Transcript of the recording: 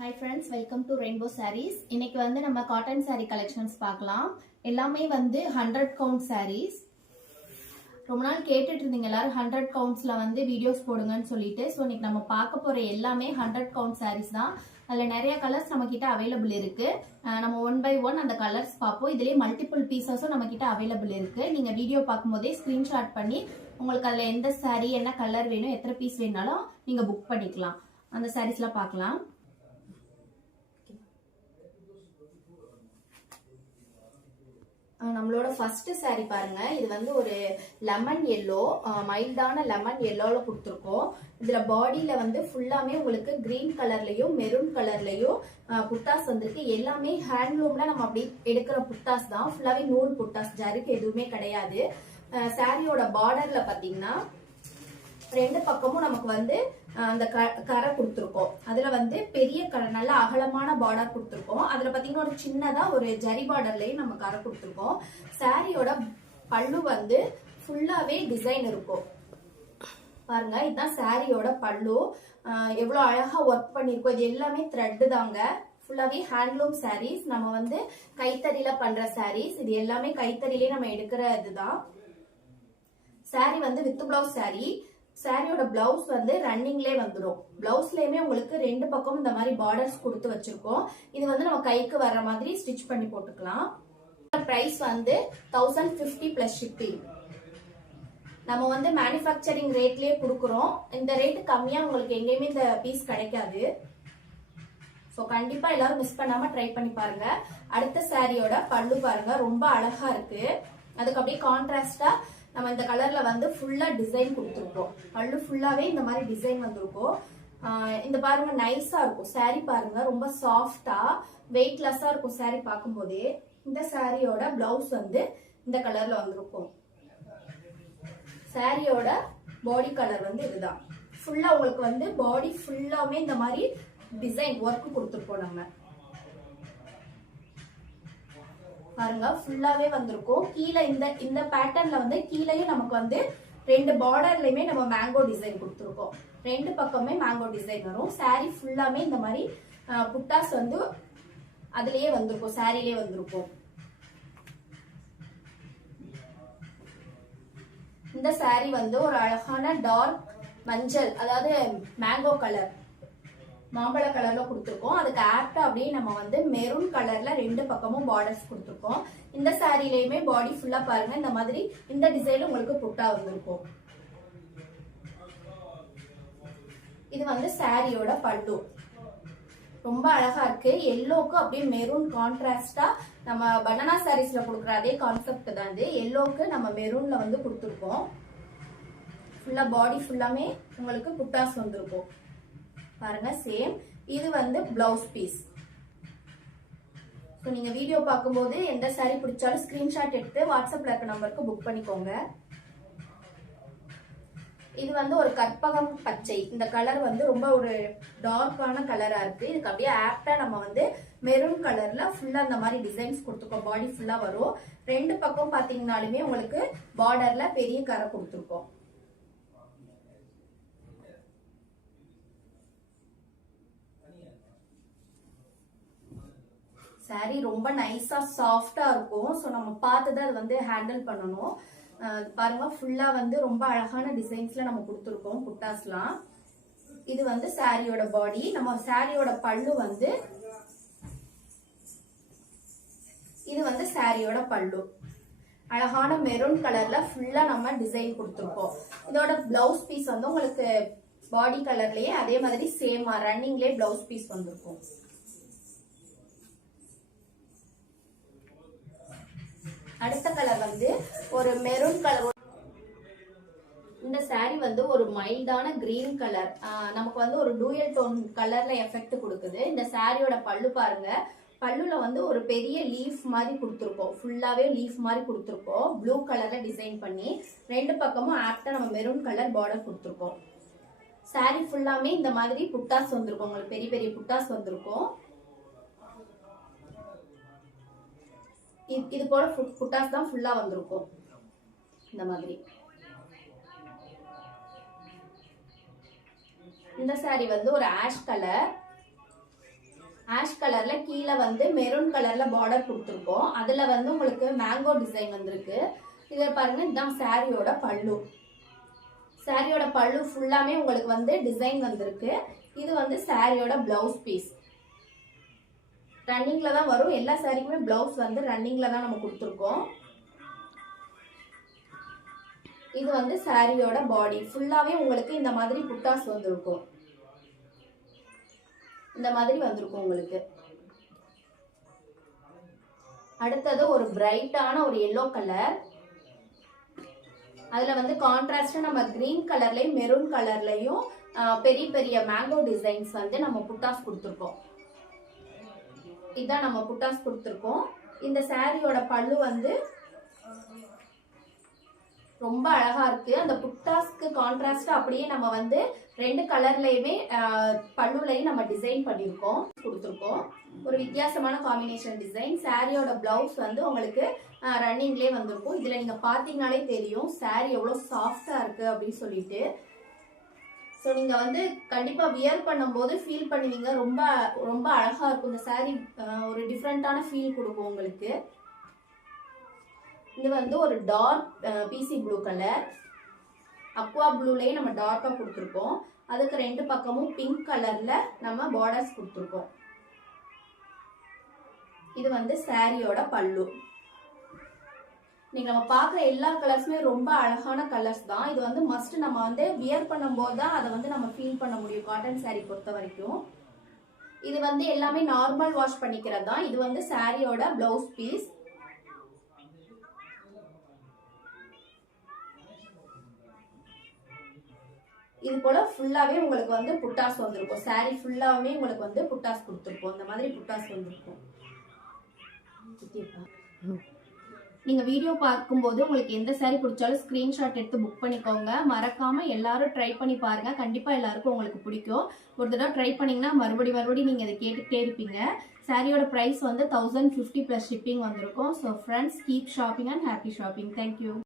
Hi friends, welcome to Rainbow Sarees. இன்னைக்கு வந்து நம்ம cotton saree collections பார்க்கலாம். எல்லாமே வந்து 100 count sarees. ரொம்ப நாள் கேட்டுட்டு இருந்தீங்க எல்லாரும் 100 countsல வந்து வீடியோஸ் போடுங்கன்னு சொல்லிட்டு. சோ இன்னைக்கு நம்ம பார்க்க போற எல்லாமே 100 count sarees தான். அதுல நிறைய கலர்ஸ் நம்ம கிட்ட அவைலபிள் இருக்கு. நம்ம ஒன் பை ஒன் அந்த கலர்ஸ் பார்ப்போம். இதுலயே மல்டிபிள் பீசஸும் நம்ம கிட்ட அவைலபிள் இருக்கு. நீங்க வீடியோ பார்க்கும்போதே ஸ்கிரீன்ஷாட் பண்ணி உங்களுக்கு அதுல எந்த saree என்ன கலர் வேணும் எத்தனை பீஸ் வேணாலும் நீங்க புக் பண்ணிக்கலாம். அந்த sareesலாம் பார்க்கலாம். நம்மளோட ஃபர்ஸ்ட் saree பாருங்க. இது வந்து ஒரு லெமன் எல்லோ, மைல்டான லெமன் எல்லோல கொடுத்துருக்கோம். இதுல பாடியில வந்து ஃபுல்லாமே உங்களுக்கு கிரீன் கலர்லயும் மெரூன் கலர்லயும் புட்டாஸ் வந்திருக்கு. எல்லாமே ஹேண்ட்லூம்ல நம்ம அப்படி எடுக்கிற புட்டாஸ் தான். ஃபுல்லாவே நூல் புட்டாஸ், ஜருக்கு எதுவுமே கிடையாது. சாரியோட பார்டர்ல பாத்தீங்கன்னா ரெண்டு பக்கமும் நமக்கு வந்து அந்த கரை கொடுத்துருக்கோம். அதுல வந்து பெரிய கரை, நல்ல அகலமான பார்டர் கொடுத்துருக்கோம். அதுல பாத்தீங்கன்னா ஒரு சின்னதா ஒரு ஜரி பார்டர்லயும் நம்ம கரை கொடுத்துருக்கோம். சாரியோட பல்லு வந்து ஃபுல்லாவே டிசைன் இருக்கும் பாருங்க. இதுதான் சாரியோட பல்லு. எவ்வளவு அழகா ஒர்க் பண்ணிருக்கோம். இது எல்லாமே த்ரெட் தாங்க. ஃபுல்லாவே ஹேண்ட்லூம் சாரீஸ். நம்ம வந்து கைத்தறியில பண்ற சாரீஸ். இது எல்லாமே கைத்தறியிலே நம்ம எடுக்கிற இதுதான். சாரி வந்து வித் பிளவுஸ் சாரி. சாரியோட பிளவுஸ் வந்து ரன்னிங்லே வந்துடும். பிளவுஸ்லயுமே உங்களுக்கு ரெண்டு பக்கம் இந்த மாதிரி பார்டர்ஸ் கொடுத்து வச்சிருக்கோம். இது வந்து நம்ம கைக்கு வர்ற மாதிரி ஸ்டிச் பண்ணி போட்டுக்கலாம். பிரைஸ் வந்து 1050 பிளஸ் ஷிப்பிங். நம்ம வந்து மேனுஃபேக்சரிங் ரேட்லயே கொடுக்குறோம். இந்த ரேட் கம்மியா உங்களுக்கு எங்கேயுமே இந்த பீஸ் கிடைக்காது. ஸோ கண்டிப்பா எல்லாரும் மிஸ் பண்ணாம ட்ரை பண்ணி பாருங்க. அடுத்த சாரியோட பல்லு பாருங்க, ரொம்ப அழகா இருக்கு. அதுக்கு அப்படியே கான்ட்ராஸ்டா நம்ம இந்த கலர்ல வந்து ஃபுல்லா டிசைன் கொடுத்துருக்கோம். பல்லு ஃபுல்லாவே இந்த மாதிரி டிசைன் வந்திருக்கும். இந்த பாருங்க நைஸா இருக்கும் சாரி. பாருங்க ரொம்ப சாஃப்டா வெயிட்லெஸ்ஸா இருக்கும் சாரி பார்க்கும் போதே. இந்த சாரியோட பிளவுஸ் வந்து இந்த கலர்ல வந்திருக்கும். சாரியோட பாடி கலர் வந்து இதுதான். ஃபுல்லா உங்களுக்கு வந்து பாடி ஃபுல்லாமே இந்த மாதிரி டிசைன் ஒர்க் கொடுத்துருக்கோம். நம்ம பாருங்க ஃபுல்லாவே வந்திருக்கும். கீழே இந்த பேட்டர்ன்ல வந்து கீழேயும் நமக்கு வந்து ரெண்டு பார்டர்லயுமே நம்ம மேங்கோ டிசைன் கொடுத்துருக்கோம். ரெண்டு பக்கமே மேங்கோ டிசைன் வரும். சாரி ஃபுல்லாமே இந்த மாதிரி புட்டாஸ் வந்து அதுலயே வந்திருக்கும், சாரிலேயே வந்திருக்கும். இந்த சாரி வந்து ஒரு அழகான டார்க் மஞ்சள், அதாவது மேங்கோ கலர், மாம்பழ கலர்ல கொடுத்துருக்கோம். அதுக்கு ஆப்டா அப்படியே நம்ம வந்து மெரூன் கலர்ல ரெண்டு பக்கமும் பார்டர்ஸ் கொடுத்துருக்கோம். இந்த சாரிலயுமே பாடி ஃபுல்லா பாருங்க இந்த மாதிரி இந்த டிசைன் உங்களுக்கு புட்டா வந்திருக்கும். இது வந்து சாரியோட பல்லு. ரொம்ப அழகா இருக்கு. எல்லோக்கு அப்படியே மெரூன் கான்ட்ராஸ்டா நம்ம பனானா சாரீஸ்ல கொடுக்குற அதே கான்செப்ட் தான் இது. எல்லோக்கு நம்ம மெரூன்ல வந்து கொடுத்துருக்கோம். ஃபுல்லா பாடி ஃபுல்லாமே உங்களுக்கு புட்டாஸ் வந்திருக்கும் பாருங்க. சேம் இது வந்து பிளவுஸ் பீஸ். ஸோ நீங்க வீடியோ பார்க்கும்போது எந்த சாரி பிடிச்சாலும் ஸ்கிரீன்ஷாட் எடுத்து வாட்ஸ்அப்ல இருக்க நம்பருக்கு புக் பண்ணிக்கோங்க. இது வந்து ஒரு கற்பகம் பச்சை. இந்த கலர் வந்து ரொம்ப ஒரு டார்க்கான கலரா இருக்கு. இதுக்கு அப்படியே ஆப்டா நம்ம வந்து மெரூன் கலர்ல ஃபுல்லா இந்த மாதிரி டிசைன்ஸ் கொடுத்துருக்கோம். பாடி ஃபுல்லா வரும். ரெண்டு பக்கம் பாத்தீங்கன்னாலுமே உங்களுக்கு பார்டர்ல பெரிய கரை கொடுத்துருக்கோம். சாரி ரொம்ப நைஸா சாஃப்டா இருக்கும். ஸோ நம்ம பார்த்துதான் அது வந்து ஹேண்டில் பண்ணணும். பாருங்க ஃபுல்லா வந்து ரொம்ப அழகான டிசைன்ஸ்ல நம்ம கொடுத்துருக்கோம் புட்டாஸ்லாம். இது வந்து சாரியோட பாடி. நம்ம சாரியோட பல்லு வந்து இது வந்து சாரியோட பல்லு. அழகான மெரூன் கலர்ல ஃபுல்லா நம்ம டிசைன் கொடுத்துருக்கோம். இதோட பிளவுஸ் பீஸ் வந்து உங்களுக்கு பாடி கலர்லயே அதே மாதிரி சேமா ரன்னிங்லயே பிளவுஸ் பீஸ் வந்திருக்கும். அடுத்த கலர் வந்து ஒரு மெரூன் கலர். இந்த சாரி வந்து ஒரு மைல்டான கிரீன் கலர். நமக்கு வந்து ஒரு டூயல் டோன் கலர்ல எஃபெக்ட் கொடுக்குது. இந்த சாரியோட பல்லு பாருங்க. பல்லுல வந்து ஒரு பெரிய லீஃப் மாதிரி கொடுத்துருக்கோம். ஃபுல்லாவே லீஃப் மாதிரி கொடுத்துருக்கோம். ப்ளூ கலர்ல டிசைன் பண்ணி ரெண்டு பக்கமும் ஆப்டா நம்ம மெரூன் கலர் பார்டர் கொடுத்துருக்கோம். சாரி ஃபுல்லாமே இந்த மாதிரி புட்டாஸ் வந்திருக்கும். உங்களுக்கு பெரிய பெரிய புட்டாஸ் வந்திருக்கும். இது போல புட்டாஸ் தான் ஃபுல்லா வந்திருக்கும் இந்த மாதிரி. இந்த சாரி வந்து ஒரு ஆஷ் கலர். ஆஷ் கலர்ல கீழே வந்து மெரூன் கலர்ல பார்டர் கொடுத்துருக்கோம். அதுல வந்து உங்களுக்கு மேங்கோ டிசைன் வந்திருக்கு. இதை பாருங்க, இதுதான் சாரியோட பல்லு. சாரியோட பல்லு ஃபுல்லாமே உங்களுக்கு வந்து டிசைன் வந்திருக்கு. இது வந்து சாரியோட பிளவுஸ் பீஸ். ரன்னிங்ல தான் வரும். எல்லா சாரிக்குமே பிளவுஸ் வந்து ரன்னிங்ல தான் நம்ம கொடுத்துருக்கோம். இது வந்து சாரியோட பாடி ஃபுல்லாவே உங்களுக்கு இந்த மாதிரி புட்டாஸ் வந்திருக்கும். இந்த மாதிரி வந்திருக்கும் உங்களுக்கு. அடுத்தது ஒரு பிரைட்டான ஒரு எல்லோ கலர். அதுல வந்து கான்ட்ராஸ்டா நம்ம கிரீன் கலர்லயும் மெரூன் கலர்லயும் பெரிய பெரிய மேங்கோ டிசைன்ஸ் வந்து நம்ம புட்டாஸ் கொடுத்துருக்கோம். இதான் நம்ம புட்டாஸ் கொடுத்துருக்கோம். இந்த சாரியோட பல்லு வந்து ரொம்ப அழகா இருக்கு. அந்த புட்டாஸ்க்கு கான்ட்ராஸ்டா அப்படியே நம்ம வந்து 2 கலர்லயுமே பல்லுலையும் நம்ம டிசைன் பண்ணிருக்கோம் கொடுத்துருக்கோம். ஒரு வித்தியாசமான காம்பினேஷன் டிசைன். சாரியோட பிளவுஸ் வந்து உங்களுக்கு ரன்னிங்லேயே வந்திருக்கும். இதுல நீங்க பாத்தீங்கன்னாலே தெரியும் சாரி எவ்வளவு சாஃப்டா இருக்கு அப்படின்னு சொல்லிட்டு. ஸோ நீங்க வந்து கண்டிப்பா வியர் பண்ணும்போது ஃபீல் பண்ணுவீங்க, ரொம்ப ரொம்ப அழகா இருக்கும். இந்த சாரி ஒரு டிஃப்ரெண்டான ஃபீல் கொடுக்கும் உங்களுக்கு. இது வந்து ஒரு டார்க் பிசி ப்ளூ கலர். அக்வா ப்ளூலயே நம்ம டார்க்கா கொடுத்துருக்கோம். அதுக்கு 2 பக்கமும் பிங்க் கலர்ல நம்ம பார்டர்ஸ் கொடுத்துருக்கோம். இது வந்து சாரியோட பல்லு. நீங்க நம்ம பார்க்குற எல்லா கலர்ஸுமே ரொம்ப அழகான கலர்ஸ் தான். இது வந்து மஸ்ட் நம்ம வந்து வியர் பண்ணும்போது தான் அதை வந்து நம்ம ஃபீல் பண்ண முடியும் காட்டன் சாரி பொறுத்த வரைக்கும். இது வந்து எல்லாமே நார்மல் வாஷ் பண்ணிக்கிறது தான். இது வந்து சாரியோட பிளவுஸ் பீஸ். இது போல ஃபுல்லாவே உங்களுக்கு வந்து புட்டாஸ் வந்திருக்கும். சாரி ஃபுல்லாவே உங்களுக்கு வந்து புட்டாஸ் கொடுத்துருப்போம். இந்த மாதிரி புட்டாஸ் வந்திருக்கும். நீங்க வீடியோ பார்க்கும்போது உங்களுக்கு எந்த சாரி பிடிச்சாலும் ஸ்கிரீன்ஷாட் எடுத்து புக் பண்ணிக்கோங்க. மறக்காம எல்லாரும் ட்ரை பண்ணி பாருங்க. கண்டிப்பா எல்லாருக்கும் உங்களுக்கு பிடிக்கும். ஒரு தடவை ட்ரை பண்ணீங்கன்னா மறுபடியும் நீங்க இதை கேட்டுக்கிட்டே இருப்பீங்க. சாரியோட பிரைஸ் வந்து 1050 + ஷிப்பிங் வந்திருக்கும். So friends, keep shopping and happy shopping. Thank you.